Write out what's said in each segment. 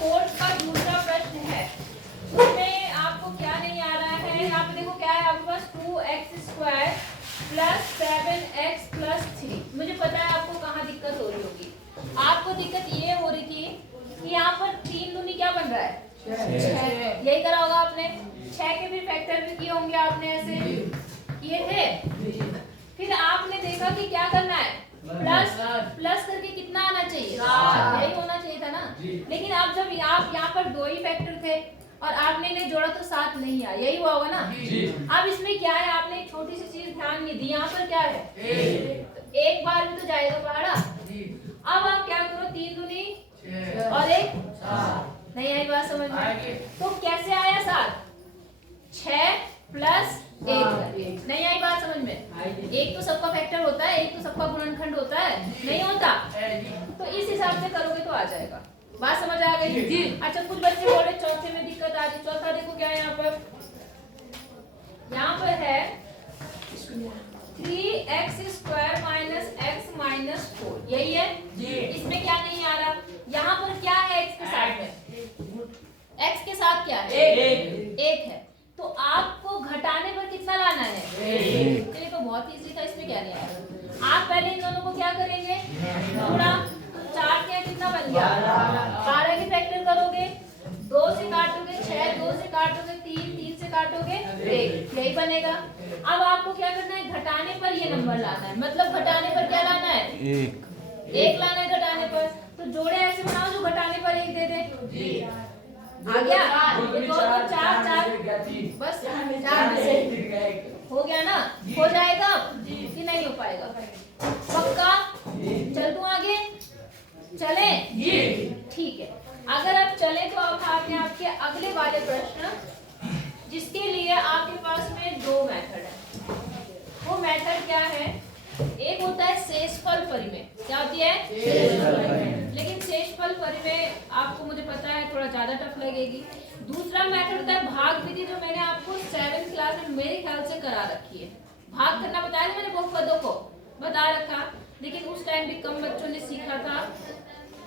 Course का दूसरा प्रश्न है, उसमें आपको क्या नहीं आ रहा है। यहाँ पे देखो क्या है आपके पास 2x² प्लस 7x प्लस 3। मुझे पता है आपको कहाँ दिक्कत हो रही होगी। आपको दिक्कत ये हो रही थी कि यहाँ पर 3 दूनी क्या बन रहा है 6। यही करा होगा आपने। 6 के भी फैक्टर भी किए होंगे आपने, ऐसे किए थे। फिर आपने देखा कि क्या करना है, प्लस प्लस करके कितना आना चाहिए, यही होना चाहिए था ना। लेकिन आप जब आप यहाँ पर 2 ही फैक्टर थे और आपने इन्हें जोड़ा तो 7 नहीं आया, यही हुआ होगा ना। अब इसमें क्या है, आपने एक छोटी सी चीज ध्यान नहीं दी। यहाँ पर क्या है, एक बार में तो जाएगा पहाड़ा। अब आप क्या करो, 3 दूनी और 1 नहीं आई बात समझ में। तो कैसे आया 7, 6 प्लस 1 नहीं आई बात समझ में। एक तो सबका फैक्टर होता है, एक तो सबका गुणनखंड होता है, नहीं होता। तो इस हिसाब से करोगे तो आ जाएगा। बात समझ आ गई जी। अच्छा, कुछ बच्चे बोल रहे चौथे में दिक्कत आ रही। चौथा देखो क्या है यहाँ पर है 3x² माइनस x माइनस 4, यही है जी। इसमें क्या नहीं आ रहा, यहाँ पर क्या है x के साथ में, x के साथ क्या है, एक है। तो आपको घटाने पर कितना लाना है, चलिए तो बहुत इजी था, इसमें क्या नहीं आया। आप पहले इन दोनों को क्या करेंगे, गुणा। 4 क्या कितना बन गया 12 के फैक्टर करोगे, 2 से काटोगे 6, 2 से काटोगे 3, 3 से काटोगे 1, यही बनेगा। अब आपको क्या करना है, घटाने पर ये नंबर लाना है। मतलब घटाने पर क्या लाना है, 1 लाना है घटाने पर। तो जोड़े ऐसे बनाओ जो घटाने पर 1 दे दे। आ गया, 2 2 4 4 बस 4 में से हो गया ना। हो जाएगा कि नहीं हो पाएगा, पक्का। चल दूं आगे, चले ठीक है। अगर आप चले तो अब आते हैं आपके अगले वाले प्रश्न, जिसके लिए आपके पास में 2 मेथड है। वो मेथड क्या है, एक होता है शेषफल परिमेय। क्या होती है, लेकिन शेषफल परिमेय आपको मुझे पता है थोड़ा ज्यादा टफ लगेगी। दूसरा मेथड होता है भाग विधि, जो मैंने आपको 7th क्लास में मेरे ख्याल से करा रखी है। भाग करना बताया मैंने, बहुपदों को बता रखा, लेकिन उस टाइम भी कम बच्चों ने सीखा था।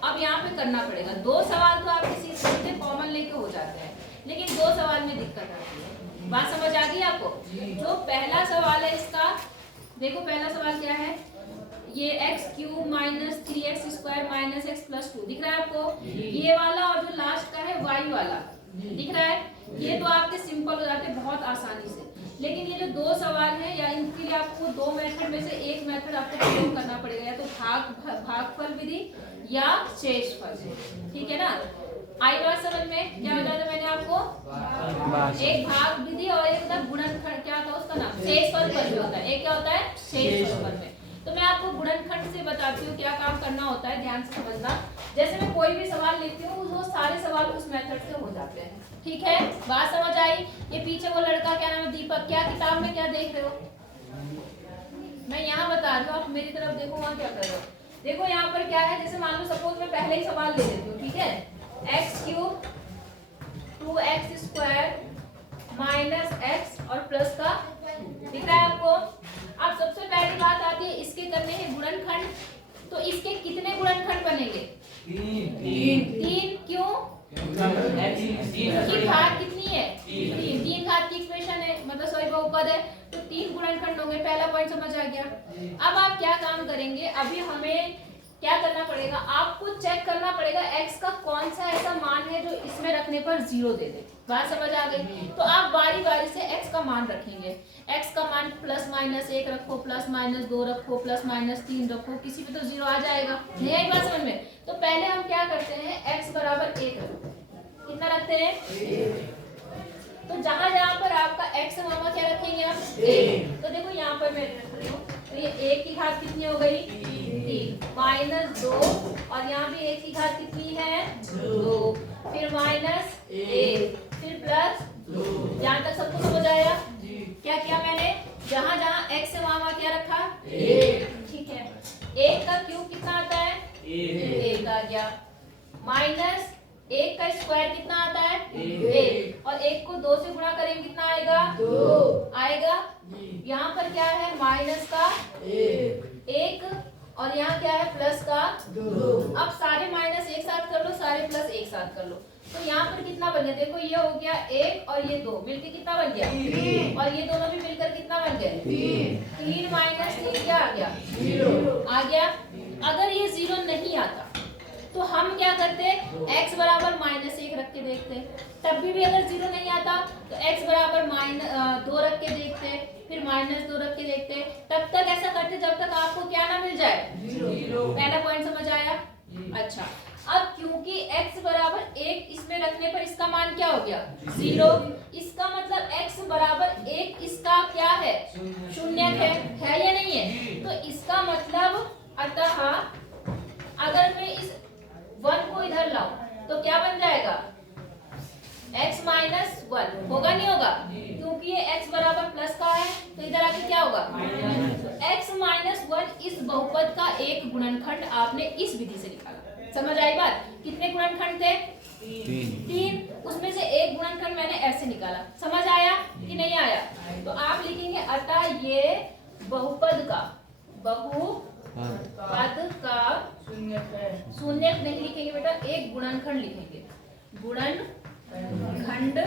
अब यहाँ पे करना पड़ेगा। 2 सवाल तो आप किसी सीधे कॉमन लेके हो जाते हैं, लेकिन 2 सवाल में दिक्कत आती है। बात समझ आ गई आपको। जो पहला सवाल है इसका, देखो पहला सवाल क्या है, ये x³ minus 3x² minus x plus 2 दिख रहा है आपको, ये वाला। और जो लास्ट का है y वाला दिख रहा है। ये तो आपके सिंपल हो जाते हैं बहुत आसानी से। लेकिन ये जो 2 सवाल है, या इनके लिए आपको 2 मेथड में से एक मेथड आपको प्रयोग करना पड़ेगा, या तो भागफल विधि या शेषफल। ठीक है ना। आई बात समझ में। क्या बताया था मैंने आपको, एक भाग विधि और एक होता है गुणनखंड। क्या था उसका नाम, शेषफल परिमेय होता है। एक क्या होता है, शेषफल परिमेय। तो मैं आपको गुणनखंड से बताती हूँ क्या काम करना होता है, ध्यान से समझना। जैसे मैं कोई भी सवाल लेती हूँ, वो सारे सवाल उस मेथड से हो जाते हैं। ठीक है, बात समझ आई। ये पीछे वो लड़का क्या नाम है, दीपक, क्या किताब में क्या देख रहे हो, मैं यहाँ बता रही हूँ, आप मेरी तरफ देखो, वहाँ क्या कर रहे हो। देखो यहाँ पर क्या है, जैसे मान लो सपोज मैं पहले ही सवाल ले लेती हूँ, ठीक है। x³ 2x² माइनस x और प्लस का दिख रहा है आपको। अब सबसे पहली बात आती है, इसके करने हैं गुणनखंड। तो इसके कितने गुणनखंड बनेंगे, 3 क्यों, की घात कितनी है, 3 घात की इक्वेशन है, मतलब सॉरी बहुपद है, तो 3 गुणनखंड होंगे। पहला पॉइंट समझ आ गया। अब आप क्या काम करेंगे, अभी हमें क्या करना पड़ेगा, आपको चेक करना पड़ेगा x का कौन सा ऐसा मान है जो इसमें रखने पर 0 दे दे। बात समझ आ गई। तो आप बारी बारी से x का मान रखेंगे। x का मान प्लस माइनस 1 रखो, प्लस माइनस 2 रखो, प्लस माइनस 3 रखो, किसी पे तो 0 आ जाएगा। नहीं आई बात समझ में। तो पहले हम क्या करते हैं, x बराबर 1 रखो। कितना रखते हैं, तो जहां जहां पर आपका x है वहां क्या रखेंगे आप, 1। तो देखो यहाँ पर मैं रख रही हूँ, तो ये 1 की घात कितनी हो गई, 3 माइनस 2, और यहाँ भी 1 की घात कितनी है, 2, फिर माइनस 1, फिर प्लस 2। यहाँ तक सबको समझ आया। क्या किया मैंने, जहां जहां x है वहां क्या रखा, 1। ठीक है, 1 का क्यूब कितना आता है, 1 आ गया, माइनस 1 का स्क्वायर कितना आता है, 1, और 1 को 2 से गुणा करेंगे कितना आएगा, 2 आएगा। यहाँ पर क्या है, माइनस का 1, और यहाँ क्या है, प्लस का 2। अब सारे माइनस एक साथ कर लो, सारे प्लस एक साथ साथ कर लो। तो यहाँ पर कितना बन गया, देखो ये हो गया 1 और ये 2 मिलके कितना बन गया 3, और ये दोनों भी मिलकर कितना बन गए 3 माइनस 3 क्या आ गया 0 आ गया। अगर ये 0 नहीं आता तो हम क्या करते, x बराबर -1 रख के देखते, तब भी अगर 0 नहीं आता तो x बराबर -2 रख के देखते, फिर -2 रख के देखते, तब तक ऐसा करते जब तक आपको क्या ना मिल जाए 0। पहला पॉइंट समझ आया। अच्छा, अब क्योंकि x बराबर 1 इसमें रखने पर इसका मान क्या हो गया 0, इसका मतलब x बराबर 1 इसका क्या है शून्यक है या नहीं है। तो इसका मतलब अतः अगर मैं इस 1 को इधर लाऊं तो क्या बन जाएगा x माइनस 1 होगा नहीं होगा, क्योंकि ये x बराबर प्लस का है तो इधर आके क्या होगा x माइनस 1 इस बहुपद का एक गुणनखंड आपने इस विधि से निकाला। समझ आई बात। कितने गुणनखंड थे 3, उसमें से एक गुणनखंड मैंने ऐसे निकाला। समझ आया कि नहीं आया। तो आप लिखेंगे अतः ये बहुपद का शून्यक नहीं लिखेंगे बेटा, एक गुणनखंड लिखेंगे, गुणनखंड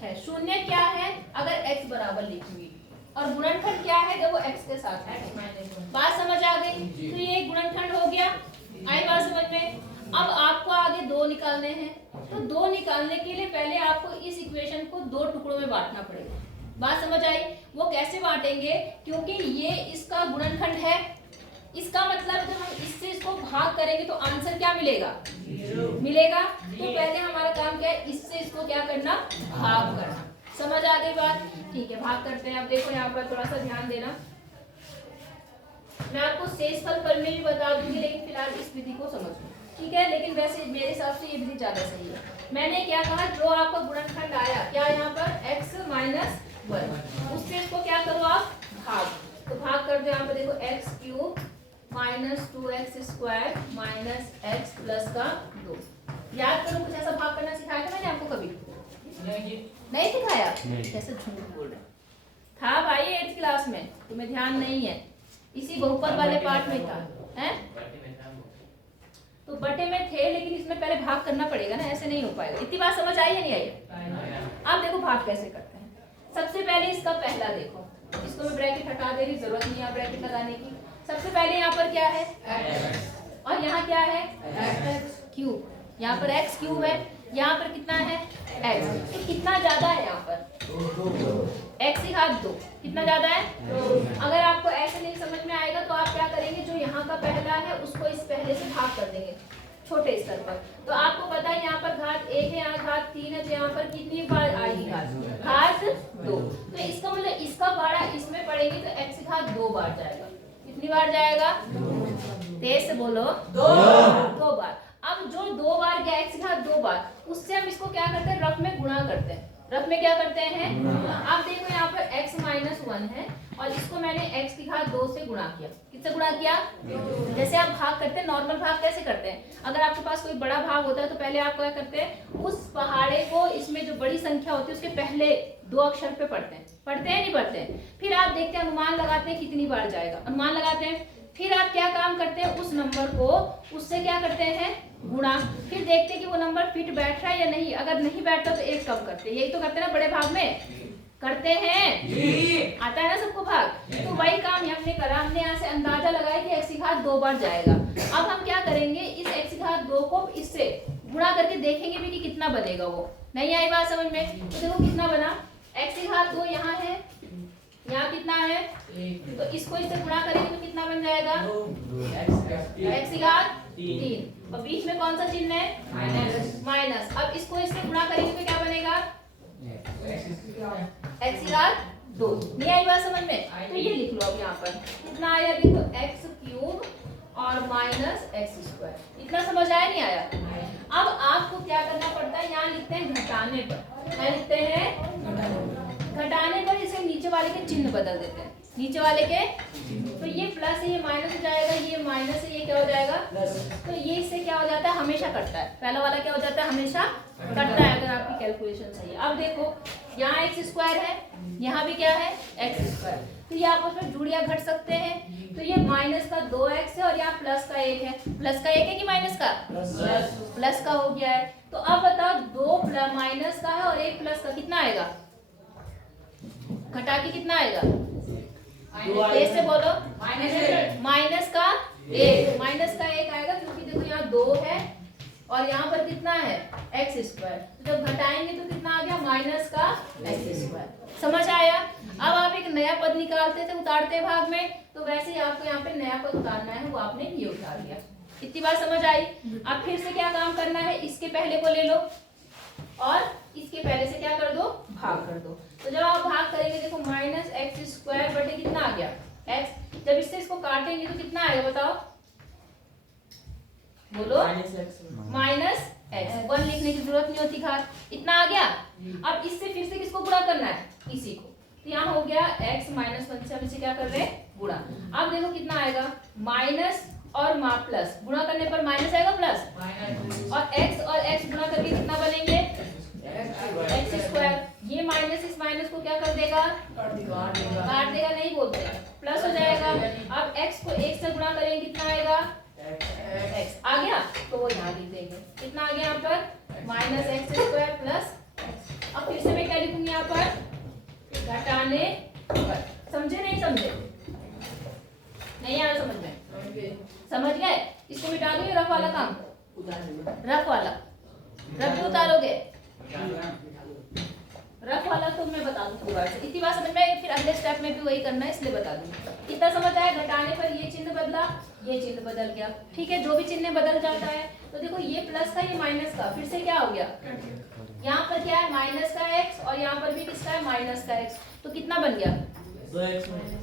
है। शून्य क्या है अगर x बराबर लिखूंगी, और गुणनखंड क्या है जब वो x के साथ है। बात समझ आ गई। तो ये एक गुणनखंड हो गया, आई बात समझ में। अब आपको आगे 2 निकालने हैं, तो 2 निकालने के लिए पहले आपको इस इक्वेशन को 2 टुकड़ों में बांटना पड़ेगा। बात समझ आई। वो कैसे बांटेंगे, क्योंकि ये इसका गुणनखंड है, इसका मतलब जब हम इससे इसको भाग करेंगे तो आंसर क्या मिलेगा मिलेगा। तो पहले हमारा काम क्या है, इससे इसको क्या करना भाग करना। समझ आ गई बात। ठीक है, भाग करते हैं। अब देखो यहाँ पर थोड़ा सा ध्यान देना, मैं आपको शेषफल पर में भी बता दूंगी, लेकिन फिलहाल इस विधि को समझो, ठीक है। लेकिन वैसे मेरे हिसाब से ये विधि ज्यादा सही है। मैंने क्या कहा, जो आपका गुणनखंड आया क्या यहाँ पर x माइनस 1, उससे इसको क्या करो आप भाग। तो भाग कर दो यहाँ पर, देखो x cube minus 2x square minus x plus का 2। याद करो, कुछ ऐसा भाग करना सिखाया था मैंने आपको कभी नहीं सिखाया। कैसे झूठ बोल रहे था भाई 8th क्लास में, तुम्हें ध्यान नहीं है। इसी बहुपद वाले पार्ट में था, हैं? तो बटे में थे, लेकिन इसमें पहले भाग करना पड़ेगा ना, ऐसे नहीं हो पाएगा। इतनी बात समझ आई या नहीं आई। अब देखो भाग कैसे करते हैं। सबसे पहले इसका पहला देखो, इसको मैं ब्रैकेट हटा दे रही, जरूरत नहीं है ब्रैकेट लगाने की। सबसे पहले यहाँ पर क्या है और यहाँ क्या है x क्यूब, यहाँ पर x क्यूब है, यहाँ पर कितना है x। तो कितना ज्यादा है यहाँ पर x की घात 2, कितना ज्यादा है। अगर आपको ऐसे नहीं समझ में आएगा तो आप क्या करेंगे, जो यहाँ का पहला है उसको इस पहले से भाग कर देंगे छोटे स्तर पर। तो आपको पता है यहाँ पर घात 1 है, यहाँ घात 3 है, तो यहाँ पर कितनी बार आएगी घात 2। तो इसका मतलब इसका बाड़ा इसमें पड़ेगी तो x की घात 2 बार जाएगा। कितनी बार जाएगा, तेज से बोलो 2 बार। अब जो 2 बार गया x की घात 2 बार, उससे हम इसको क्या करते हैं, रफ में गुणा करते हैं। रफ में क्या करते हैं, अब देखो यहाँ पर x माइनस 1 है और इसको मैंने x की घात 2 से गुणा किया। किससे गुणा किया, जैसे आप भाग करते हैं, नॉर्मल भाग कैसे करते हैं। अगर आपके पास कोई बड़ा भाग होता है तो पहले आप क्या करते हैं, उस पहाड़े को, इसमें जो बड़ी संख्या होती है उसके पहले 2 अक्षर पे पढ़ते हैं नहीं पढ़ते हैं। फिर आप देखते हैं, अनुमान लगाते हैं कितनी बार जाएगा, अनुमान लगाते हैं। फिर आप क्या काम करते हैं, उस नंबर को उससे क्या करते हैं गुणा। फिर देखते हैं कि वो नंबर फिट बैठ रहा है या नहीं। अगर नहीं बैठता तो 1 कम करते हैं। यही तो करते हैं ना, बड़े भाग में करते हैं, आता है ना सबको भाग। तो वही काम हमने करा, हमने यहाँ से अंदाजा लगाया कि x की घात 2 बार जाएगा। अब हम क्या करेंगे, इस x की घात 2 को इससे गुणा करके देखेंगे भी कि कितना बनेगा। वो नहीं आई बात समझ में। तो देखो कितना बना, x की घात 2 यहाँ है, यहाँ कितना है, तो इसको इससे गुणा करेंगे तो कितना बन जाएगा x की घात 3, और बीच में कौन सा चिन्ह है माइनस। अब इसको इससे गुणा करेंगे तो क्या बनेगा x की घात 2। नहीं आई बात समझ में। तो ये लिख लो अब यहाँ पर कितना आया, देखो x क्यूब और माइनस x स्क्वायर। इतना समझ आया नहीं आया। अब आपको क्या करना पड़ता है, यहाँ लिखते हैं घटाने पर, क्या लिखते हैं घटाने पर इसे नीचे वाले के चिन्ह बदल देते हैं, नीचे वाले के। तो ये प्लस है, ये माइनस हो जाएगा, ये माइनस है, ये क्या हो जाएगा प्लस। तो ये इससे क्या हो जाता है, हमेशा कटता है। पहला वाला क्या हो जाता है, हमेशा कटता है अगर आपकी कैलकुलेशन सही है। अब देखो यहाँ x स्क्वायर है, यहाँ भी क्या है x स्क्वायर। तो ये आपस में जुड़ या घट सकते हैं। तो ये माइनस का 2x है और यहाँ प्लस का 1 है। प्लस का 1 है कि माइनस का? प्लस का हो गया है। तो अब बताओ 2 माइनस का है और 1 प्लस का, कितना आएगा? घटा के कितना आएगा? तेज से बोलो। माइनस का 1, माइनस का 1 आएगा क्योंकि देखो यहाँ 2 है और यहाँ पर कितना है? X square. तो जब घटाएंगे तो कितना आ गया? माइनस का एक्स स्क्वायर। समझ आया? अब आप एक नया पद निकालते थे उतारते भाग में, तो वैसे ही आपको यहाँ पे नया पद उतारना है, वो आपने ये उतार लिया। इतनी बात समझ आई? अब फिर से क्या काम करना है, इसके पहले को ले लो और इसके पहले से क्या कर दो? भाग कर दो। तो जब आप भाग करेंगे देखो माइनस एक्स स्क्वायर बटे कितना आ गया? एक्स। जब इससे इसको काटेंगे तो कितना आएगा बताओ? बोलो। Minus x. 1 लिखने की जरूरत नहीं होती घात। इतना आ गया। अब इससे फिर से किसको गुणा करना है? इसी को। तो यहाँ हो गया x माइनस 1 से हम इसे क्या कर रहे हैं? गुणा। अब देखो कितना आएगा? माइनस और प्लस गुणा करने पर माइनस आएगा प्लस, और x और x गुणा करके कितना बनेंगे? X square. ये माइनस इस माइनस को क्या कर देगा? काट देगा, नहीं बोलते, प्लस हो जाएगा। अब x को 1 से गुणा करेंगे कितना आएगा? x आ गया। तो वो यहाँ लिख देंगे। कितना आ गया यहाँ पर? Minus x square plus. अब फिर से मैं क्या लिखूंगी यहाँ पर? घटाने पर। समझे नहीं समझे? नहीं आ रहा समझ में? समझ गए? इसको मिटा दो, रफ वाला काम, रफ वाला, रफ भी उतारोगे? रफ वाला तो मैं बता दूं पूरा से। इतनी बात समझ में? फिर अगले स्टेप में भी वही करना है, इसलिए बता दूं। कितना समझ आया? घटाने पर ये चिन्ह बदला, ये चिन्ह बदल गया। ठीक है, जो भी चिन्ह बदल जाता है। तो देखो ये प्लस का, ये माइनस का, फिर से क्या हो गया? यहाँ पर क्या है? माइनस का x और यहाँ पर भी किसका है? माइनस का x। तो कितना बन गया?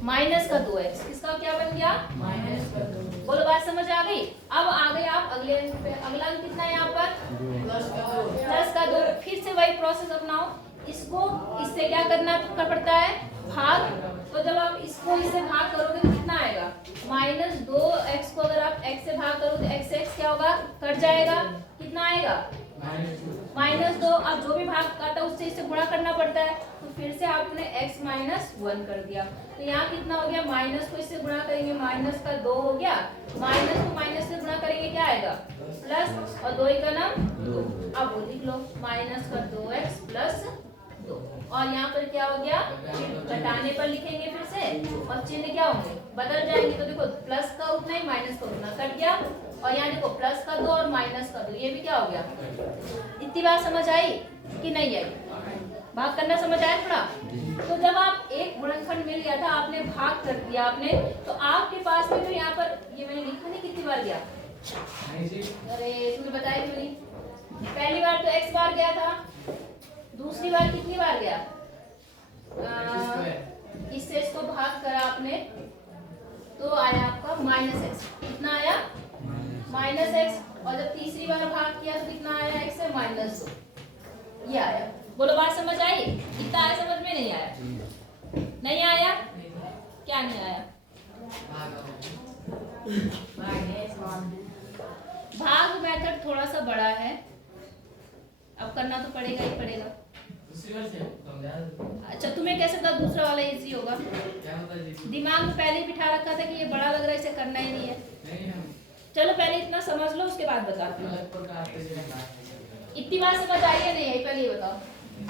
माइनस का 2x। किसका क्या बन गया? माइनस का 2। बोलो, बात समझ आ गई? अब आ गए आप अगले अंक पे। अगला अंक कितना है यहाँ पर? प्लस का 2। फिर से वही प्रोसेस अपनाओ। इसको इससे क्या करना पड़ता है? भाग। तो जब आप इसको इससे भाग करोगे तो कितना आएगा? माइनस 2x को अगर आप x से भाग करो तो x से x क्या होगा? कट जाएगा। कितना आएगा? माइनस 2। अब जो भी भाग आता है उससे इससे गुणा करना पड़ता है। तो फिर से आपने x माइनस 1 कर दिया। तो यहाँ कितना हो गया? माइनस को इससे गुणा करेंगे, माइनस का 2 हो गया। माइनस को माइनस से गुणा करेंगे क्या आएगा? प्लस, और 2 का नाम 2। अब वो लिख लो, माइनस का 2x प्लस 2। और यहाँ पर क्या हो गया? घटाने पर लिखेंगे फिर से, और चिन्ह क्या होंगे? बदल जाएंगे। तो देखो प्लस का उतना ही माइनस का उतना कट गया। और यहाँ देखो प्लस का 2 और माइनस का 2, ये भी क्या हो गया? इतनी बात समझ आई कि नहीं आई? भाग करना समझ आया थोड़ा? तो जब आप एक गुणनखंड मिल गया था, आपने भाग कर दिया आपने, तो आपके पास में जो यहाँ पर ये मैंने लिखा नहीं कितनी बार गया? अरे तुमने बताया क्यों नहीं? पहली बार तो x बार गया था, दूसरी बार कितनी बार गया? इससे इसको भाग करा आपने तो आया आपका माइनस एक्स। कितना आया? Minus x. और जब तीसरी बार भाग किया तो कितना आया? x से माइनस 2। ये आया। बोलो, बात समझ आई? इतना आया? समझ में नहीं आया? नहीं आया? क्या नहीं आया? भाग मेथड थोड़ा सा बड़ा है, अब करना तो पड़ेगा ही पड़ेगा। अच्छा, तुम्हें कैसे पता दूसरा वाला इजी होगा? दिमाग में पहले ही बिठा रखा था कि ये बड़ा लग रहा है, इसे करना ही नहीं है। चलो पहले इतना समझ लो, उसके बाद बताती हूँ। इतनी बात समझ आई है नहीं आई? पहले ये बताओ।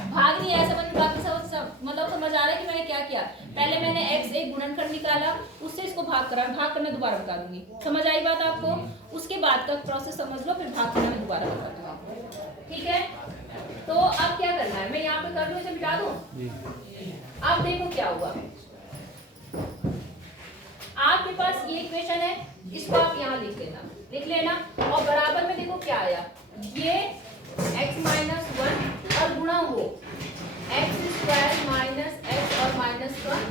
भाग नहीं आया समझ में? बाकी सब मतलब समझ आ रहा है कि मैंने क्या किया? पहले मैंने x एक गुणनखंड निकाला, उससे इसको भाग करा। भाग करना दोबारा बता दूंगी। समझ आई बात आपको? उसके बाद का प्रोसेस समझ लो, फिर भाग करना मैं दोबारा बता दूंगा आपको। ठीक है? तो अब क्या करना है? मैं यहाँ पे कर लूँ, इसे मिटा दूँ? अब देखो क्या हुआ। आपके पास ये इक्वेशन है, इसको आप यहाँ लिख लेना। और बराबर में देखो क्या आया? ये x माइनस 1 और गुणा हो एक्स स्क्वायर माइनस एक्स और माइनस 1।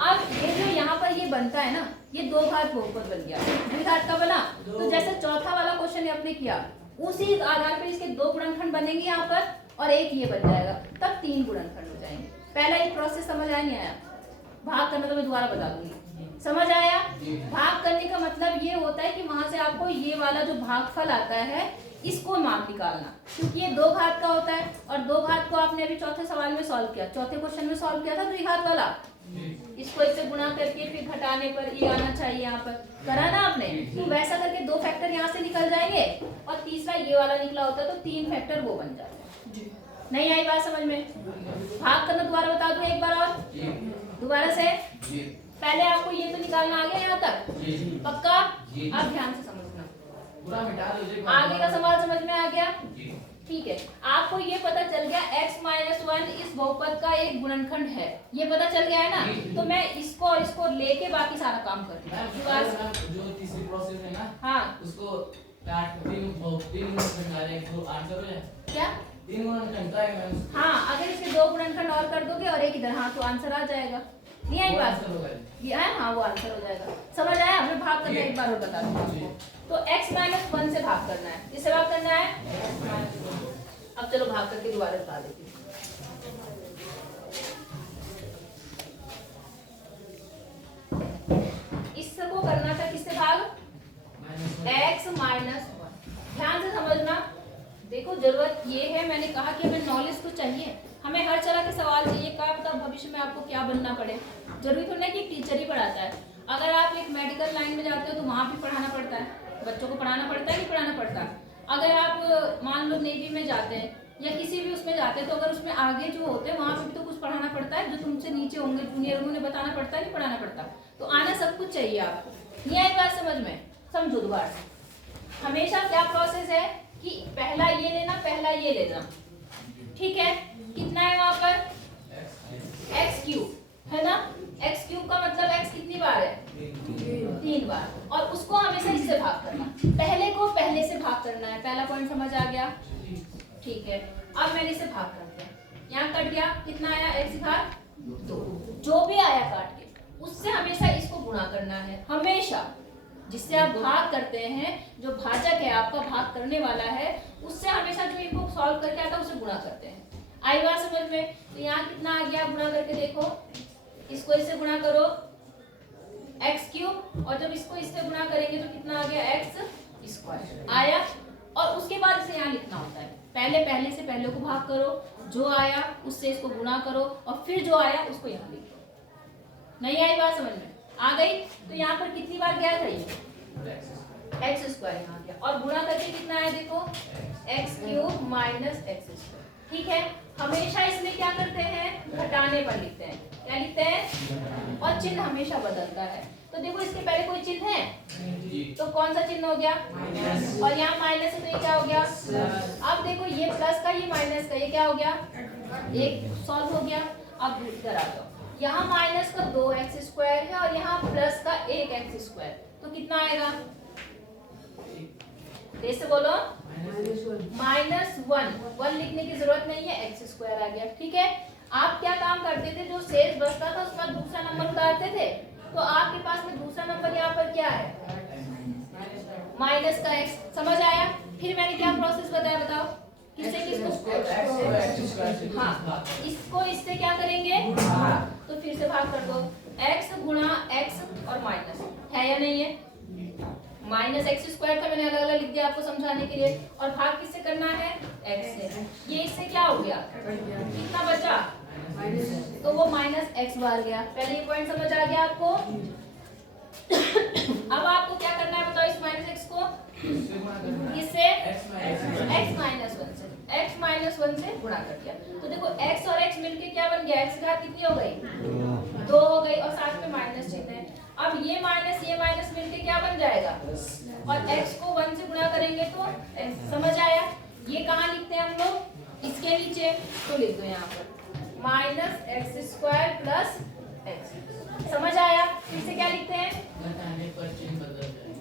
अब ये जो यहाँ पर ये बनता है ना, ये 2 घात बहुपद बन गया। 2 घात का बना, तो जैसे चौथा वाला क्वेश्चन आपने किया, उसी आधार पर इसके 2 गुणनखंड बनेंगे यहाँ पर, और एक ये बन जाएगा, तब 3 गुणनखंड हो जाएंगे। पहला ये प्रोसेस समझ आया नहीं आया? भाग करना तो मैं दोबारा बता दूंगी। समझ आया? भाग करने का मतलब ये होता है कि वहां से आपको ये वाला जो भागफल आता है, इसको मान निकालना, क्योंकि ये 2 घात का होता है। और 2 घात को आपने अभी चौथे सवाल में सॉल्व किया, चौथे क्वेश्चन में सॉल्व किया था 2 घात वाला। इसको इससे गुणा करके फिर घटाने पर ये आना चाहिए यहाँ पर, करा ना आपने? तो वैसा करके 2 फैक्टर यहाँ से निकल जाएंगे और तीसरा ये वाला निकला होता है तो 3 फैक्टर वो बन जाते हैं। नहीं आई बात समझ में? भाग करना दोबारा बता दूं एक बार और दोबारा से। पहले आपको ये तो निकालना आ गया यहाँ तक, पक्का? अब ध्यान से समझना, आगे का सवाल समझ में आ गया? ठीक है, आपको ये पता चल गया x-1 इस बहुपद का एक गुणनखंड है, ये पता चल गया है ना? तो मैं इसको और इसको लेके बाकी सारा काम करती हूँ। जो तीसरी प्रोसेस है ना, हाँ, उसको काट तीन गुणनखंड डालें तो आंसर हो जाए। क्या 3 गुणनखंड का है मैम। हाँ, अगर इसके 2 गुणनखंड और कर दोगे और एक इधर, हाँ तो आंसर आ जाएगा। नहीं आई बात? ये है, हाँ वो आंसर हो जाएगा। समझ आया? हमें भाग करना एक बार और बता दूं आपको। तो x-1 से भाग करना है, इससे भाग करना है। अब चलो भाग करके दोबारा बता देती हूँ। इसको करना था किससे भाग? x-1। ध्यान से समझना, देखो जरूरत ये है, मैंने कहा कि हमें नॉलेज तो चाहिए, हमें हर तरह के सवाल चाहिए। क्या पता भविष्य में आपको क्या बनना पड़े, जरूरी तो नहीं कि टीचर ही पढ़ाता है। अगर आप एक मेडिकल लाइन में जाते हो तो वहाँ भी पढ़ाना पड़ता है, बच्चों को पढ़ाना पड़ता है कि पढ़ाना पड़ता है। अगर आप मान लो नेवी में जाते हैं या किसी भी उसमें जाते हैं तो अगर उसमें आगे जो होते हैं वहाँ पे भी तो कुछ पढ़ाना पड़ता है, जो तुमसे नीचे होंगे जूनियर उन्हें बताना पड़ता है, नहीं पढ़ाना पड़ता। तो आना सब कुछ चाहिए आपको। नहीं आई बात समझ में? समझो दोबारा से। हमेशा क्या प्रोसेस है कि पहला ये लेना, पहला ये लेना, ठीक है? कितना है वहां पर? x³ है ना? x³ का मतलब x कितनी बार है? 3 बार। और उसको हमेशा इससे भाग करना, पहले को पहले से भाग करना है। पहला पॉइंट समझ आ गया? ठीक है, अब मैंने इसे भाग कर दिया, यहाँ कट गया, कितना आया? x घात 2। जो भी आया काट के उससे हमेशा इसको गुणा करना है, हमेशा। जिससे आप भाग करते हैं, जो भाजक है आपका, भाग करने वाला है, उससे हमेशा जो इनको सॉल्व करके आता है उसे गुणा करते हैं। आई बात समझ में? तो यहाँ कितना आ गया? गुणा करके देखो, इसको इससे गुणा करो x³, और जब इसको इससे गुणा करेंगे तो कितना आ गया? x² आया। और उसके बाद इसे यहाँ लिखना होता है, पहले से पहले को भाग करो, जो आया उससे इसको गुणा करो और फिर जो आया उसको यहाँ लिख दो। नहीं आई बात समझ में? आ गई? तो यहाँ पर कितनी बार गया था ये? x² यहाँ गया, और गुणा करके कितना आया देखो? x³ - x²। ठीक है, हमेशा इसमें क्या करते हैं? घटाने पर लिखते हैं। क्या लिखते हैं? और चिन्ह हमेशा बदलता है। तो देखो इसके पहले कोई चिन्ह है तो कौन सा चिन्ह हो गया? और यहाँ माइनस है तो ये क्या हो गया? अब देखो ये प्लस का, ये माइनस का, ये क्या हो गया? एक सॉल्व हो गया। अब इधर आ जाओ, यहाँ माइनस का 2x² है और यहाँ प्लस का 1x², तो कितना आएगा? ऐसे बोलो, -1 लिखने की जरूरत नहीं है, x² आ गया। ठीक है, आप क्या काम करते थे? जो शेष बचता था उसका दूसरा नंबर उतारते थे, तो आपके पास में दूसरा नंबर यहाँ पर क्या है? माइनस का x। समझ आया? फिर मैंने क्या प्रोसेस बताया, बताओ? किससे किसको? हाँ, इसको इससे क्या करेंगे? तो फिर से भाग कर दो, x गुणा x और माइनस है या नहीं है? -x² था, मैंने अलग अलग लिख दिया आपको समझाने के लिए। और भाग किससे करना है? x से। ये इससे क्या हो गया? कितना बचा? तो वो -x बार गया। पहले ये पॉइंट समझ आ गया आपको? अब आपको क्या करना है बताओ? इस -x को किससे? x-1 से गुणा कर दिया। तो देखो x और x मिलके क्या बन गया? x घात कितनी हो गई? 2 हो गई, और साथ में माइनस चिन्ह है। अब ये माइनस मिलके क्या बन जाएगा? और x को 1 से गुणा करेंगे तो समझ आया? ये कहाँ लिखते हैं हम लोग? इसके नीचे, तो लिख दो यहाँ पर -x² + x। समझ आया? इसे क्या लिखते हैं?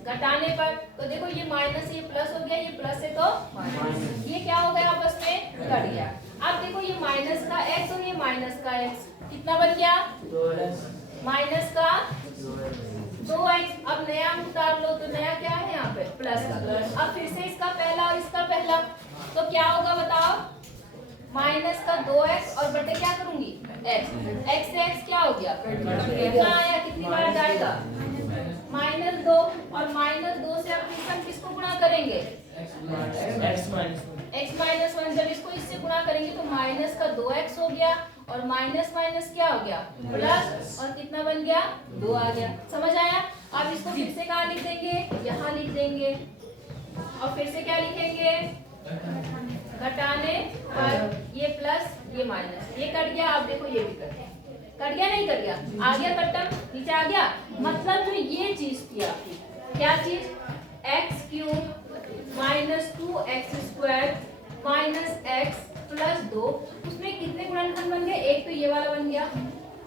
घटाने पर। तो देखो ये माइनस, ये प्लस हो गया, ये प्लस है तो माइनस, ये क्या हो गया? आपस में कट गया। अब देखो ये माइनस का x और ये माइनस का x कितना बन गया? माइनस का 2x। अब नया उतार लो, तो नया क्या है यहाँ पे? प्लस का। अब फिर से इसका पहला और इसका पहला, तो क्या होगा बताओ? माइनस का 2x और बटे क्या करूंगी? x से x क्या हो गया? कितना आया? कितनी बार जाएगा? -2। और -2 से अब हम किसको गुणा करेंगे? x-1। जब इसको इससे गुणा करेंगे तो माइनस का 2x हो गया, और माइनस माइनस क्या हो गया प्लस, और कितना बन गया 2 आ गया। समझ आया? अब इसको फिर से कहाँ लिख देंगे, यहाँ लिख देंगे, और फिर से क्या लिखेंगे, घटाने पर ये प्लस ये माइनस, ये कट गया। अब देखो ये भी कट गया, कट गया नहीं कट गया, आ गया कटम, नीचे आ गया। मतलब जो ये चीज थी आपकी, क्या चीज, x cube minus 2x² minus x plus 2, उसमें कितने गुणनखंड बन गए, एक तो ये वाला बन गया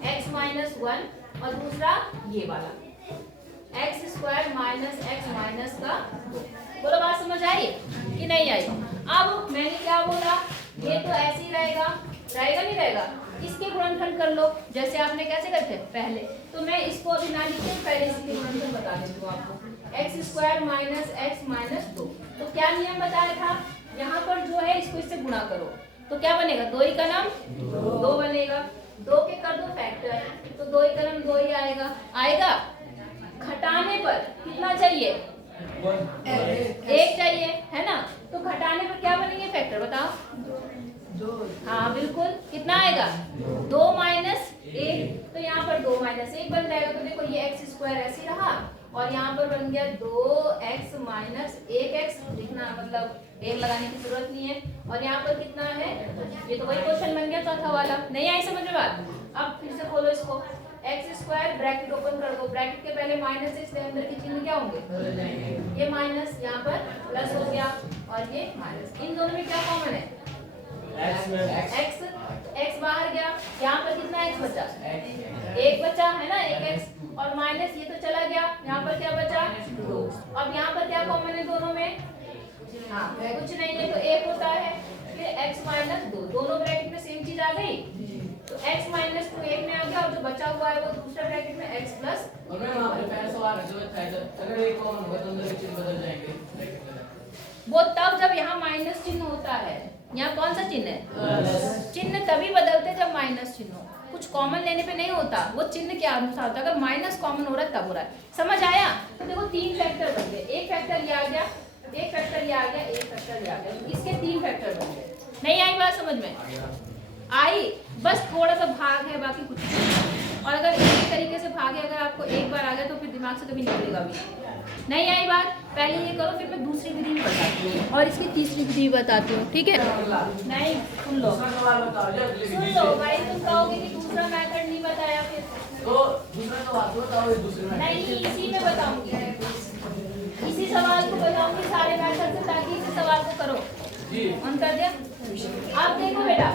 x माइनस 1, और दूसरा ये वाला x² माइनस x माइनस का 2। बोलो बात समझ आई कि नहीं आई? अब मैंने क्या बोला, ये तो ऐसे ही रहेगा, रहेगा नहीं रहेगा, इसके गुणनखंड कर लो जैसे आपने कैसे करते पहले। तो मैं इसको अभी ना लिखे, पहले इसके गुणनखंड बता देती हूँ आपको, x² माइनस x माइनस 2। तो क्या नियम बताया था, यहाँ पर जो है इसको इससे गुणा करो तो क्या बनेगा, 2 ही का नाम 2 बनेगा, 2 के कर दो फैक्टर, तो 2 ही का नाम 2 ही आएगा, आएगा। घटाने पर कितना चाहिए, 1 चाहिए, है ना? तो घटाने पर क्या बनेंगे फैक्टर, बताओ। हाँ बिल्कुल, कितना आएगा 2 माइनस 1, तो यहाँ पर 2 माइनस 1 बन जाएगा। तो देखो ये x² ऐसे ही रहा, और यहाँ पर बन गया 2x माइनस 1x, लिखना मतलब 1 लगाने की जरूरत नहीं है। और यहाँ पर कितना है, ये तो वही क्वेश्चन बन गया चौथा वाला। नहीं आई समझ में बात? अब फिर से खोलो इसको, x² ब्रैकेट ओपन कर दो, ब्रैकेट के पहले माइनस है इसलिए अंदर के चिन्ह क्या होंगे, ये माइनस, यहाँ पर प्लस हो गया, और ये माइनस। इन दोनों में क्या कॉमन है, x, x बाहर गया, यहाँ पर कितना x बचा, 1 बचा, है ना, 1x, और माइनस ये तो चला गया, यहाँ पर क्या बचा 2। अब यहाँ पर क्या कॉमन है दोनों में, हाँ कुछ नहीं है तो 1 होता है, फिर x माइनस 2, दोनों ब्रैकेट में सेम चीज आ गई, तो x माइनस 2 1 में आ गया, और जो बचा हुआ है वो दूसरे ब्रैकेट में x प्लस। और मैं वहां पे पहले सवाल जो था, अगर एक कॉमन होगा तो अंदर के चिन्ह बदल जाएंगे, वो तब जब यहाँ माइनस चिन्ह होता है। यहाँ कौन सा चिन्ह है, चिन्ह तभी बदलते जब माइनस चिन्ह हो, कुछ कॉमन लेने पे नहीं होता, वो चिन्ह के अनुसार होता है। अगर माइनस कॉमन हो रहा है तब हो रहा है। समझ आया? तो देखो 3 फैक्टर बन गए, एक फैक्टर ये आ गया, एक फैक्टर ये आ गया, एक फैक्टर ये आ गया, तो इसके 3 फैक्टर बन गए। नहीं आई बात समझ में? आई, बस थोड़ा सा भाग है, बाकी कुछ नहीं। और अगर इसी तरीके से भागे अगर आपको एक बार आ गया तो फिर दिमाग से कभी निकलेगा भी नहीं। आई बात? पहले ये करो, फिर मैं दूसरी विधि भी बताती हूँ और इसकी तीसरी विधि भी बताती हूँ, ठीक है? नहीं सुन लो, सुन लो भाई, तुम कहोगे कि दूसरा मेथड नहीं बताया, फिर तो दूसरा सवाल बताओ, दूसरे में नहीं, इसी में बताऊंगी, इसी सवाल को बताऊंगी सारे मेथड से, ताकि इसी सवाल को करो जी। अंतर दिया? अब देखो बेटा,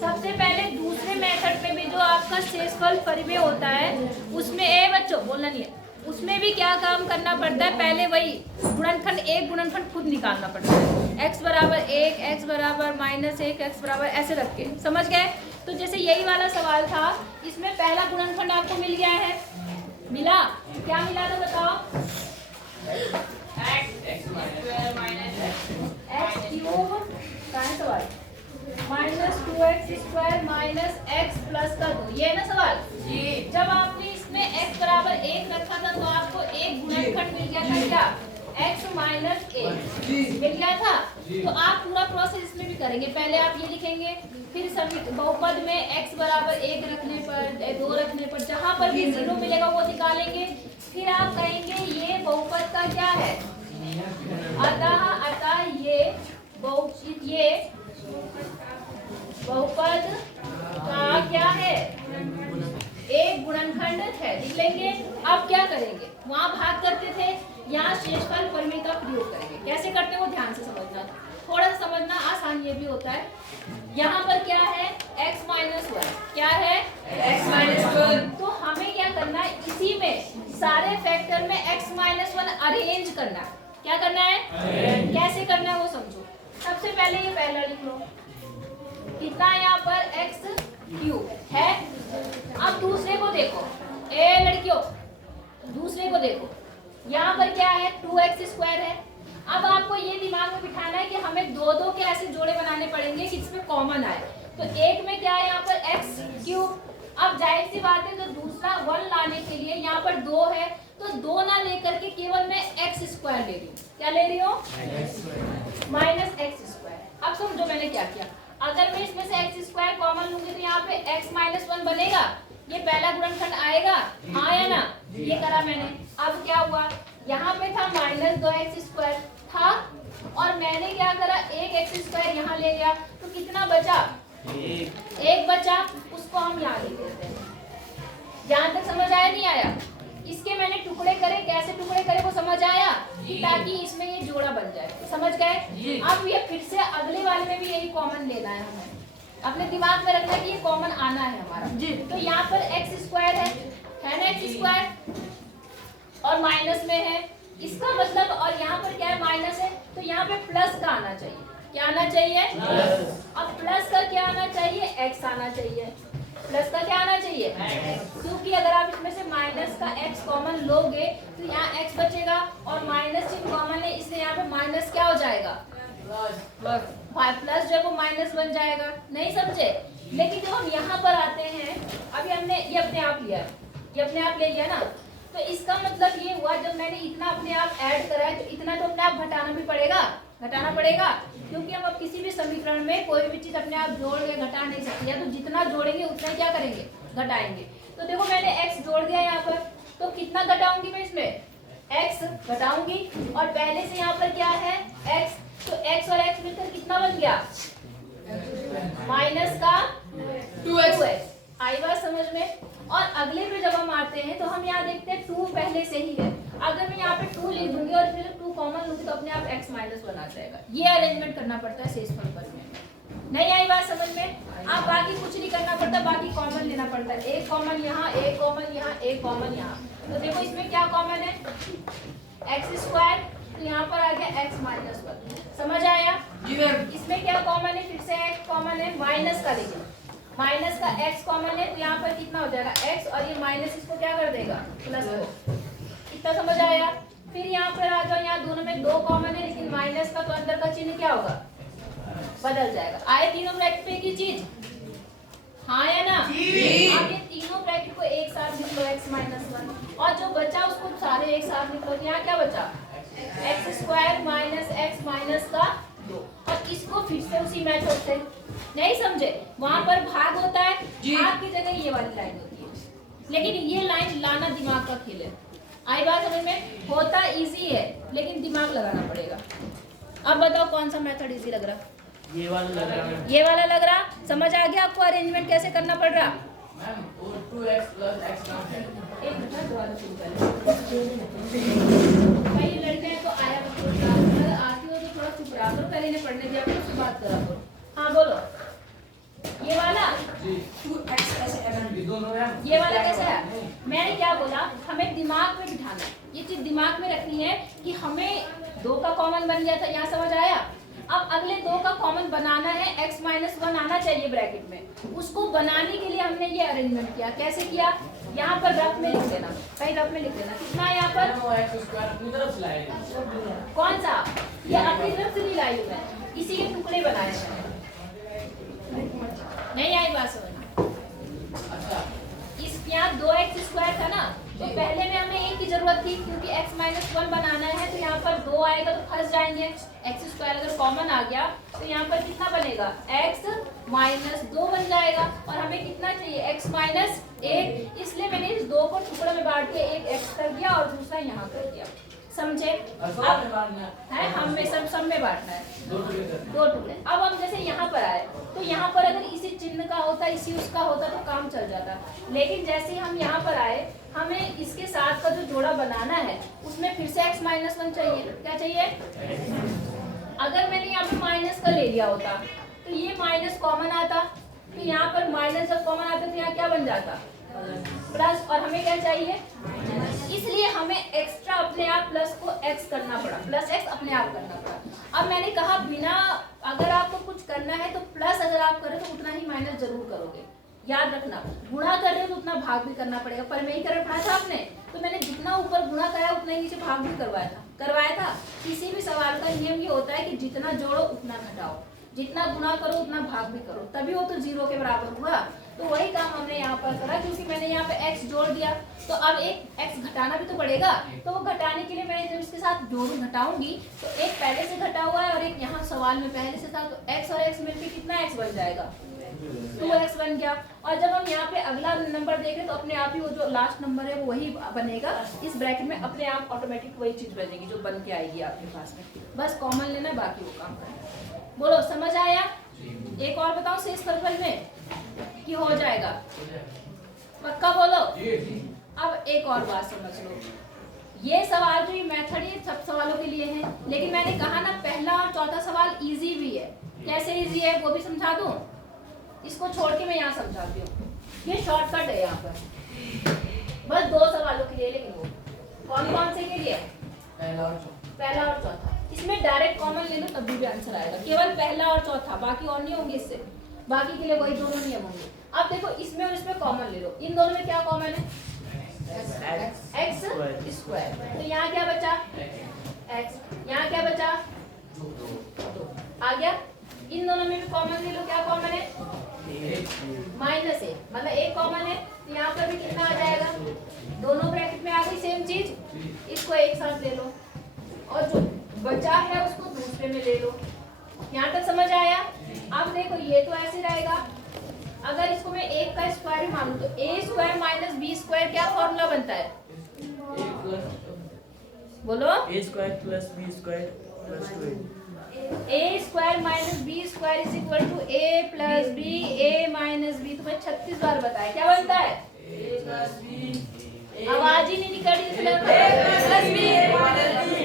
सबसे पहले दूसरे मेथड में भी जो आपका शेषफल परिमेय होता है उसमें बच्चों बोलना नहीं है, उसमें भी क्या काम करना पड़ता है, पहले वही गुणनखंड, एक गुणनखंड खुद निकालना पड़ता है, x बराबर 1, x बराबर -1, x बराबर ऐसे रख के। समझ गए? तो जैसे यही वाला सवाल था, इसमें पहला गुणनखंड आपको मिल गया है, मिला, क्या मिला था बताओ, x क्यूब का है सवाल, -2x² माइनस x प्लस का 2, ये है ना सवाल जी। जब आपने इसमें x बराबर 1 रखा था तो आपको एक गुणनखंड मिल गया था, क्या, x माइनस 1 मिल गया था। तो आप पूरा प्रोसेस इसमें भी करेंगे, पहले आप ये लिखेंगे, फिर बहुपद में x बराबर 1 रखने पर, 2 रखने पर, जहां पर भी 0 मिलेगा वो निकालेंगे, फिर आप कहेंगे ये बहुपद का क्या है, अतः ये बहुपद का क्या है, एक गुणनखंड है, लिख लेंगे। अब क्या करेंगे, वहां भाग करते थे, यहाँ शेषफल परिमेय का प्रयोग करेंगे। कैसे करते हैं वो ध्यान से समझना, थोड़ा सा समझना आसान ये भी होता है। यहाँ पर क्या है, x माइनस 1, क्या है x माइनस 1, तो हमें क्या करना है, इसी में सारे फैक्टर में x माइनस 1 अरेंज करना है। क्या करना है, कैसे करना है वो समझो। सबसे पहले ये पहला लिख लो, कितना है यहाँ पर x क्यूब है। अब दूसरे को देखो, ए लड़कियों दूसरे को देखो, यहाँ पर क्या है 2x² है। अब आपको ये दिमाग में बिठाना है कि हमें दो दो के ऐसे जोड़े बनाने पड़ेंगे कि इसमें कॉमन आए। तो एक में क्या है यहाँ पर x क्यूब, अब जाहिर सी बात है तो दूसरा 1 लाने के लिए यहाँ पर 2 है, तो 2 ना लेकर के केवल मैं x² ले रही हूँ। क्या ले रही हूँ, -x²। अब समझो मैंने क्या किया, अगर मैं इसमें से एक्स स्क्वायर कॉमन लूंगी तो यहाँ पे x माइनस 1 बनेगा, ये पहला गुणनखंड आएगा, हाँ या ना? ये करा मैंने। अब क्या हुआ, यहाँ पे था माइनस 2x स्क्वायर था और मैंने क्या करा, एक एक्स स्क्वायर यहाँ ले गया तो कितना बचा, एक बचा, उसको हम यहाँ लिख देते हैं। यहाँ तक समझ आया नहीं आया? इसके मैंने टुकड़े करे, कैसे टुकड़े करे वो समझ आया कि ताकि इसमें ये जोड़ा बन जाए, समझ गए? अब ये फिर से अगले वाले में भी यही कॉमन लेना है हमें, अपने दिमाग में रखना है कि ये कॉमन आना है हमारा। तो यहाँ पर एक्स स्क्वायर है ना, एक्स स्क्वायर और माइनस में है, इसका मतलब, और यहाँ पर क्या है, माइनस है, तो यहाँ पे प्लस का आना चाहिए। क्या आना चाहिए? अब प्लस का क्या आना चाहिए, एक्स आना चाहिए। प्लस का क्या आना चाहिए, क्योंकि अगर आप इसमें से माइनस का एक्स कॉमन लोगे तो यहाँ एक्स बचेगा और माइनस चिन्ह कॉमन है, इसलिए यहाँ पे माइनस क्या हो जाएगा, प्लस जो है वो माइनस बन जाएगा। नहीं समझे? लेकिन जब हम यहाँ पर आते हैं, अभी हमने ये अपने आप लिया, ये अपने आप ले लिया ना, तो इसका मतलब ये हुआ जब मैंने इतना अपने आप ऐड करा है तो इतना तो अपने आप घटाना भी पड़ेगा, घटाना पड़ेगा, क्योंकि हम अब किसी भी समीकरण में कोई भी चीज अपने आप जोड़ के घटा नहीं सकती है, तो जितना जोड़ेंगे उतना क्या करेंगे, घटाएंगे। तो देखो मैंने x जोड़ दिया यहाँ पर, तो कितना घटाऊंगी मैं इसमें, x घटाऊंगी, और पहले से यहाँ पर क्या है x, तो x और x मिलकर कितना बन गया, माइनस का 2x। आई बात समझ में? और अगले पे जब हम आते हैं तो हम यहाँ देखते हैं 2 पहले से ही है, अगर मैं यहाँ पे 2 लिख दूंगी और फिर 2 कॉमन लूंगी तो अपने आप x माइनस 1 आ जाएगा। ये अरेंजमेंट करना पड़ता है शेषफल पर में। नहीं आई बात समझ में? आप बाकी कुछ नहीं करना पड़ता, बाकी कॉमन लेना पड़ता है, एक कॉमन यहाँ, एक कॉमन यहाँ, एक कॉमन यहाँ। तो देखो इसमें क्या कॉमन है, एक्स स्क्वायर, तो यहाँ पर आ गया x माइनस 1। समझ आया? इसमें क्या कॉमन है, फिर से x कॉमन है, माइनस का देखिए, माइनस का x कॉमन है, तो यहाँ पर कितना हो जाएगा x, और ये माइनस इसको क्या कर देगा, प्लस को। इतना समझ आया? फिर यहाँ पर आ जाओ, यहाँ दोनों में 2 कॉमन है, लेकिन माइनस का तो अंदर का चिन्ह क्या होगा, बदल जाएगा। आए तीनों ब्रैकेट पे एक ही चीज, हाँ या ना? अब ये तीनों ब्रैकेट को एक साथ लिख लो, x माइनस 1, और जो बचा उसको सारे एक साथ लिख लो। यहाँ क्या बचा, x square minus x minus का 2, और इसको फिर से उसी मेथड से, नहीं समझे? वहां पर भाग होता है, भाग की जगह ये वाली लाइन होती है, लेकिन ये लाइन लाना दिमाग का खेल है। आई बात समझ में? होता इजी है लेकिन दिमाग लगाना पड़ेगा। अब बताओ कौन सा मेथड इजी लग रहा? ये वाला लग रहा है। ये वाला लग रहा? समझ आ गया आपको अरेंजमेंट कैसे करना पड़ रहा? मैम वो 2x + x कम है। एक मिनट दोबारा शुरू करें। भाई लड़के हैं तो आया अगर आती हो तो थोड़ा चुप रहा करो, पहले इन्हें पढ़ने दिया करो, उससे बात करा करो। हाँ बोलो, ये वाला जी 2x कैसे ऐड, ये दोनों है, ये वाला कैसा है? मैंने क्या बोला, हमें दिमाग में बिठाना है, ये चीज दिमाग में रखनी है कि हमें 2 का कॉमन बन गया था, यहाँ समझ आया? अब अगले 2 का कॉमन बनाना है, x माइनस 1 आना चाहिए ब्रैकेट में, उसको बनाने के लिए हमने ये अरेंजमेंट किया। कैसे किया? यहाँ पर रफ में लिख देना, कहीं रफ में लिख देना, कितना है यहाँ पर, वो x स्क्वायर अपनी तरफ से लाएगा। कौन सा? ये अपनी तरफ से नहीं लाई हूँ मैं, इसी के टुकड़े बनाए हैं। नहीं आई बात समझ? अच्छा, इस यहाँ 2x स्क्वायर था ना, तो पहले में हमें 1 की जरूरत थी, क्योंकि x माइनस 1 बनाना है, तो यहाँ पर 2 आएगा तो फंस जाएंगे। x स्क्वायर अगर कॉमन आ गया तो यहाँ पर कितना बनेगा, x माइनस 2 बन जाएगा, और हमें कितना चाहिए, x माइनस 1, इसलिए मैंने इस 2 को टुकड़ों में बांट के एक x कर दिया और दूसरा यहाँ कर दिया। समझे? अब है हम में सब में बांटना है, 2 टुकड़े। अब हम जैसे यहाँ पर आए तो यहाँ पर अगर इसी चिन्ह का होता, इसी उसका होता तो काम चल जाता, लेकिन जैसे हम यहाँ पर आए, हमें इसके साथ का जो जोड़ा बनाना है उसमें फिर से x माइनस 1 चाहिए। क्या चाहिए? अगर मैंने यहाँ पे माइनस का ले लिया होता तो ये माइनस कॉमन आता, तो यहाँ पर माइनस जब कॉमन आता तो यहाँ क्या बन जाता, प्लस, और हमें क्या चाहिए, इसलिए हमें एक्स्ट्रा अपने आप प्लस को x करना पड़ा, प्लस x अपने आप करना पड़ा। अब मैंने कहा बिना, अगर आपको कुछ करना है तो प्लस अगर आप करें तो उतना ही माइनस जरूर करोगे, याद रखना। गुणा कर रहे हो तो उतना भाग भी करना पड़ेगा। पर मैं ही कर पढ़ा था आपने, तो मैंने जितना ऊपर गुणा कराया उतना ही नीचे भाग भी करवाया था। किसी भी सवाल का नियम ये होता है कि जितना जोड़ो उतना घटाओ, जितना गुणा करो उतना भाग भी करो, तभी वो तो 0 के बराबर हुआ। तो वही काम हमने यहाँ पर करा, क्योंकि मैंने यहाँ पे x जोड़ दिया तो अब एक x घटाना भी तो पड़ेगा। तो वो घटाने के लिए मैं जब इसके साथ जोड़ू घटाऊंगी तो एक पहले से घटा हुआ है और एक यहाँ सवाल में पहले से था, तो x और x मिलकर कितना x बन जाएगा, 2x बन गया। और जब हम यहाँ पे अगला नंबर देखें तो अपने आप ही वो जो लास्ट नंबर है वो वही बनेगा, इस ब्रैकेट में अपने आप ऑटोमेटिक वही चीज बनेगी जो बन के आएगी आपके पास में। बस कॉमन लेना, बाकी वो काम करना। बोलो समझ आया? एक और बताओ शेष सर्कल में कि हो जाएगा, पक्का बोलो। अब एक और बात समझ लो, ये सवाल जो ये मेथड ये सब सवालों के लिए है, लेकिन मैंने कहा ना पहला और चौथा सवाल इजी भी है। कैसे इजी है वो भी समझा दूं? इसको छोड़ के मैं यहाँ समझाती हूँ, ये शॉर्टकट है यहाँ पर, बस 2 सवालों के लिए। लेकिन वो कौन कौन से के लिए? पहला और चौथा। इसमें डायरेक्ट कॉमन ले लो तब भी आंसर आएगा, केवल पहला और चौथा, बाकी और नहीं होंगे इससे, बाकी के लिए वही दोनों नियम होंगे। अब देखो इसमें और इसमें कॉमन ले लो, इन दोनों में क्या कॉमन है? x square. तो यहाँ क्या बचा? x। यहाँ क्या बचा? 2 आ गया। इन दोनों में भी कॉमन ले लो, क्या कॉमन है? -1, मतलब एक कॉमन है, तो यहाँ पर भी कितना आ जाएगा? दोनों ब्रैकेट में आ गई सेम चीज, इसको एक साथ ले लो और जो बचा है उसको दूसरे में ले लो। यहाँ तक समझ आया? अब देखो ये तो ऐसे रहेगा, अगर इसको मैं 1 का स्क्वायर ही मानूं तो a² माइनस b² क्या फॉर्मूला बनता है? बोलो। a² + b² + 2a। a² minus b² is equal to a plus b, a minus b। तुम्हें 36 बार बताया क्या बनता है? आवाज ही नहीं निकल रही, मतलब a प्लस b।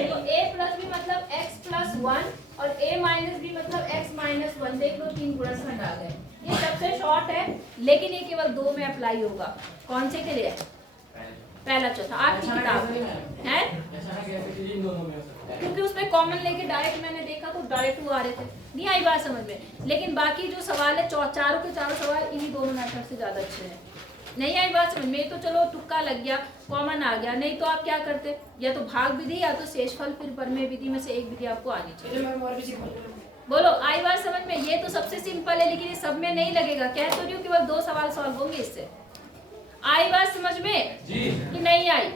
तो a प्लस b मतलब x प्लस 1 और a माइनस b मतलब x माइनस 1। देख लो 3 गुणनखंड आ गए। ये सबसे शॉर्ट है, लेकिन ये केवल 2 में अप्लाई होगा। कौन से के लिए? पहला चौथा आपकी किताब में है, क्योंकि उसमें कॉमन लेके डायरेक्ट मैंने देखा तो डायरेक्ट वो आ रहे थे, नहीं आई बात समझ में। लेकिन बाकी जो सवाल है चारों के चारों सवाल इन्हीं दोनों मेथड से ज्यादा अच्छे हैं। नहीं आई बात समझ में? तो चलो तुक्का लग गया, कॉमन आ गया, नहीं तो आप क्या करते, या तो भाग विधि या तो शेषफल फिर परमेय विधि में से एक विधि आपको आनी चाहिए। बोलो आई बात समझ में? ये तो सबसे सिंपल है, लेकिन ये सब में नहीं लगेगा। कह तो रही हूँ केवल 2 सवाल सॉल्व होंगे इससे। आई बात समझ में कि नहीं आई?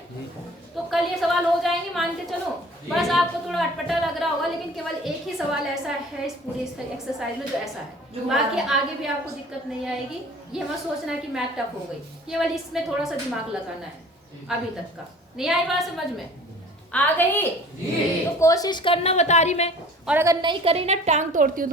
तो कल ये सवाल हो जाएंगे मान के चलो। बस आपको थोड़ा अटपटा लग रहा होगा, लेकिन केवल एक ही सवाल ऐसा है इस पूरी एक्सरसाइज में जो ऐसा है, बाकी आगे भी आपको दिक्कत नहीं आएगी। ये मत सोचना कि मैथ टफ हो गई, केवल इसमें थोड़ा सा दिमाग लगाना है। अभी तक का नहीं आई बात समझ में? आ गई? तो कोशिश करना बता रही मैं, और अगर नहीं करी ना टांग तोड़ती हूँ।